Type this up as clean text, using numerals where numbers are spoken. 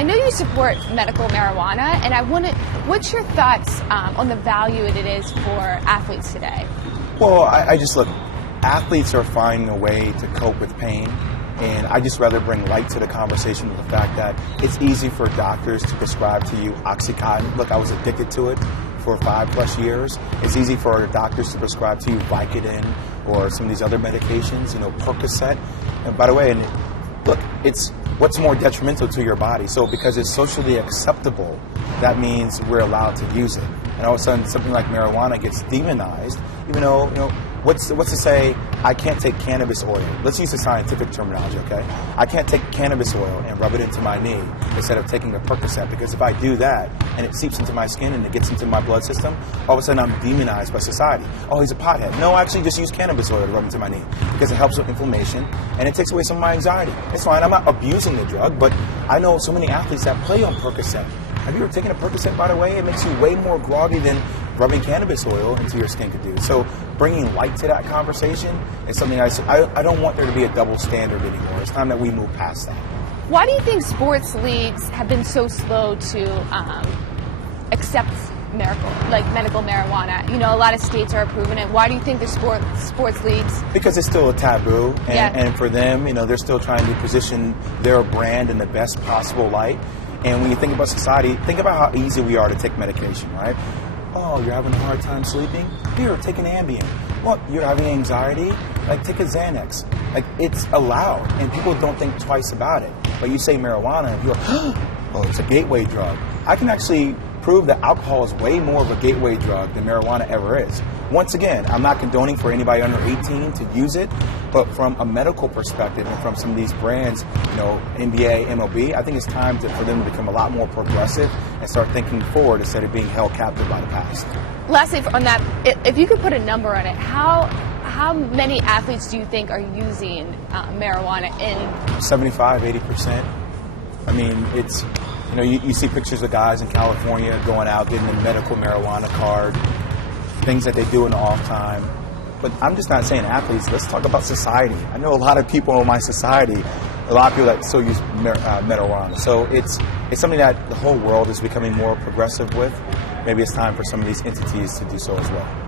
I know you support medical marijuana, and what's your thoughts on the value it is for athletes today? Well, I just look, athletes are finding a way to cope with pain, and I just rather bring light to the conversation with the fact that it's easy for doctors to prescribe to you Oxycontin. Look, I was addicted to it for 5+ years. It's easy for doctors to prescribe to you Vicodin or some of these other medications, Percocet. And by the way, look, it's what's more detrimental to your body. So because it's socially acceptable, that means we're allowed to use it. And all of a sudden, something like marijuana gets demonized, even though, what's to say I can't take cannabis oil? Let's use the scientific terminology, okay? I can't take cannabis oil and rub it into my knee instead of taking a Percocet, because if I do that and it seeps into my skin and it gets into my blood system, all of a sudden I'm demonized by society. Oh, he's a pothead. No, I actually just use cannabis oil to rub into my knee because it helps with inflammation and it takes away some of my anxiety. It's fine. I'm not abusing the drug, but I know so many athletes that play on Percocet. Have you ever taken a Percocet, by the way? It makes you way more groggy than rubbing cannabis oil into your skin could do. So bringing light to that conversation is something I don't want there to be a double standard anymore. It's time that we move past that. Why do you think sports leagues have been so slow to accept medical marijuana? A lot of states are approving it. Why do you think the sports leagues? Because it's still a taboo, Yeah. and for them, they're still trying to position their brand in the best possible light. And when you think about society, think about how easy we are to take medication, right? Oh, you're having a hard time sleeping? Here, take an Ambien. What, you're having anxiety? Take a Xanax. It's allowed, and people don't think twice about it. But you say marijuana, and you're like, oh, it's a gateway drug. I can actually prove that alcohol is way more of a gateway drug than marijuana ever is. Once again, I'm not condoning for anybody under 18 to use it, but from a medical perspective and from some of these brands, NBA, MLB, I think it's time for them to become a lot more progressive and start thinking forward instead of being held captive by the past. Lastly, on that, if you could put a number on it, how many athletes do you think are using marijuana in? 75, 80%. I mean, it's, you see pictures of guys in California going out, getting a medical marijuana card, things that they do in the off time. But I'm just not saying athletes. Let's talk about society. I know a lot of people in my society, a lot of people that still use marijuana. So it's something that the whole world is becoming more progressive with. Maybe it's time for some of these entities to do so as well.